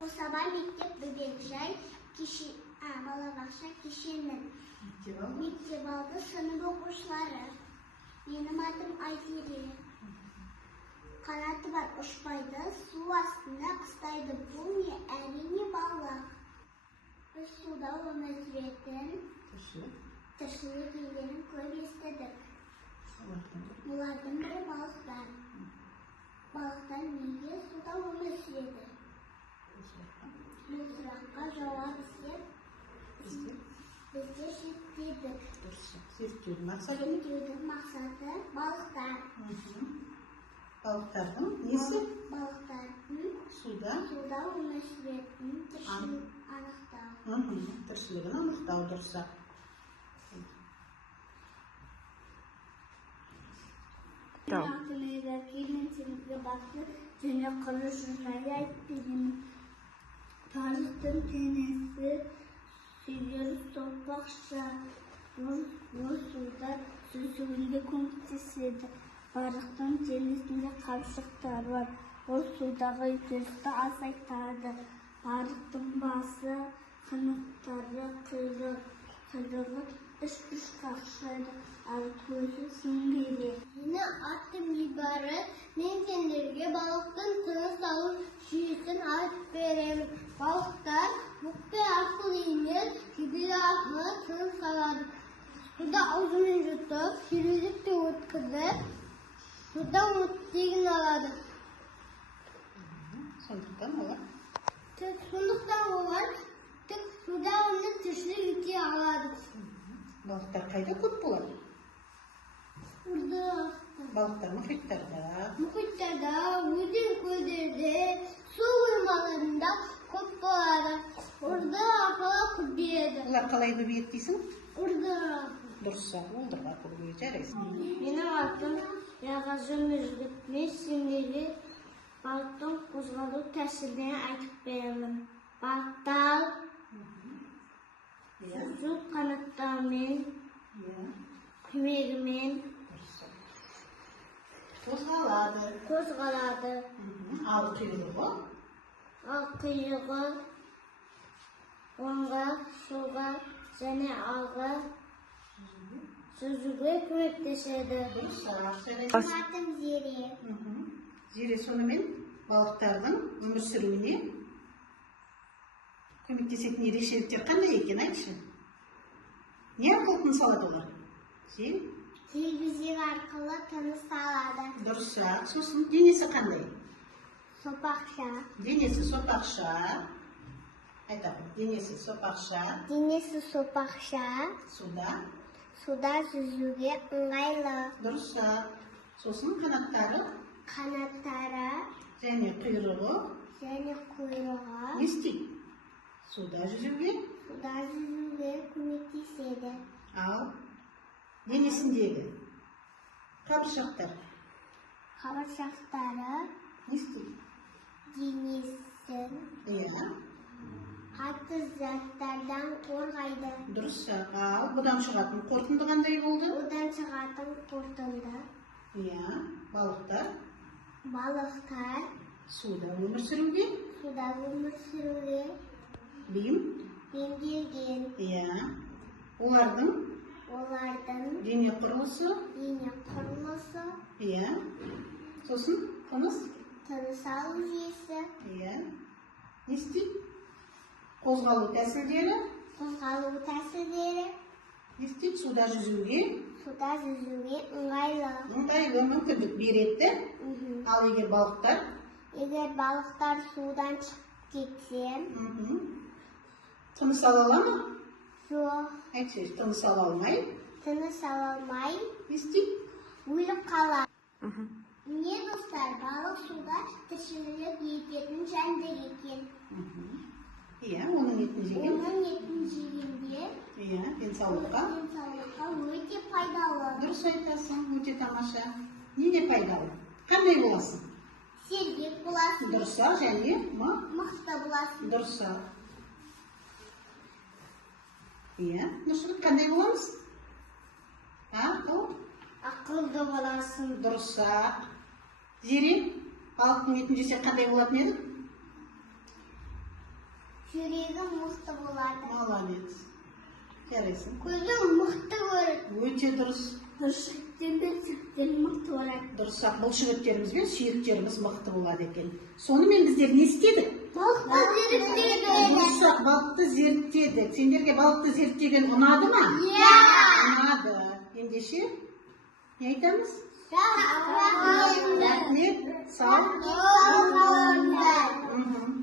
Sabah mektep böbekjay balabaqcha kişinin mektep aldı sınıf oquvchilari. Benim adım Ayteri. Qanoti bor ushmaydi, suv ostida qistaydi. Bu әрине baliq. Biz suvda umr sürетін tіршілік иелерін көп естідік. Бұлардың бірі балықтар. Балықтар неге суда өмір сүреді? Бұл сұраққа жауап іздеп бізде зерттеудің мақсаты балықтар. Балықтардың несі? Балықтардың Суда өмір сүретін тіршілігін анықтау. Тіршілігін анықтау дұрыс. Ақтөбеде фильм сенімге бақты және құрылыс журналы айтпедім. Тарихтың тенесі сүйер сопақша бұл суда сүзуге көмектеседі. Барықтың денесінде қапшықтар бар. Ол судағы үдерісті азайтады. Барықтың басы, қанаттары, құйрығы үш-үшке ұқсайды, ал көзі сүңгиді. Менің атым Ибарат. Мен сендерге балықтың тыныс алу жүйесін айтып беремін. Балықтар бүкпе арқылы емес, кебелі арқылы тыныс алады. Суда аузымен жұтып, жүрелікті өткізіп, суда оттегін алады. Сондықтан олар тек суда оны тіршілік ете алады. Балықтар қайда көп болады? Балықтар мұхиттарда, өзен көлдерде, су қоймаларында көп болады. Орда арқылы көбейеді. Олар қалай көбейеді дейсің? Дұрыс. Олдырға көбейеді, жарайсың. Менің атым Яғазы Мүжгіт. Мен сендерге балықтың қозғалу тәсілін айтып беремін. Балықтар жүзу қанаттарымен, көмегімен қозғалады. Ал құйрығы оңға, солға және алға жүзуге көмектеседі. Атым Зере. Зере сонымен балықтардың өмір сүруіне көмектесетін ерекшеліктер қандай екен, айтшы? Не арқылы тыныс алады олар? Телевизор арқылы тыныс алады. Дұрыс. Сосын денесі қандай? Сопақша. Денесі сопақша. Айтамын, денесі сопақша. Суда жүзуге ыңғайлы. Дұрыс. Сосын қанаттары және құйрығы не істейді? Суда жүзуге көмектеседі. Ал денесіндегі қабыршақтары не істейді? Денесін қатты заттардан қорғайды. Дұрыс. Ал бұдан шығатын қорытынды қандай болды? Одан шығатын қорытынды балықтар суда өмір сүруге бейімделген. Олардың дене құрылысы сосын тыныс алу жүйесі не істейді? Қозғалу тәсілдері не істейді? Суда жүзуге ыңғайлы мүмкіндік береді. Ал егер балықтар судан шығып кетсе, тыныс ала ала ма? жоқ. Айтшы, тыныс ала алмай не істейді? өліп қалады. Міне достар, балық суда тіршілік ететін жәндер екен. Оның етін жегенде денсаулыққа өте пайдалы. Дұрыс айтасың, өте тамаша. Неге пайдалы? Қандай боласың? Сергек боласың. Дұрыс, және мықты боласың. Дұрыс. Нұршығыт, қандай боламыз? Ақылды боласың. Дұрыс. Зере, балықтың етін жесек қандай болатын еді? жүрегі мықты болады. Молодец. Жарайсың. Көзі мықты көреді. Өте дұрыс. Бұлшықтармен сүйектері мықты болады. Дұрыс-ақ бұлшықеттеріміз бен сүйектеріміз мықты болады екен. Сонымен біздер не істедік? Балықты зерттеді. Дұрыс-ақ балықты зерттедік. Сендерге балықты зерттеген ұнады ма? Иә. Ұнады. Ендеше не айтамыз? Рахмет. Рахмет. Сау. Сау болыңдар. Мхм.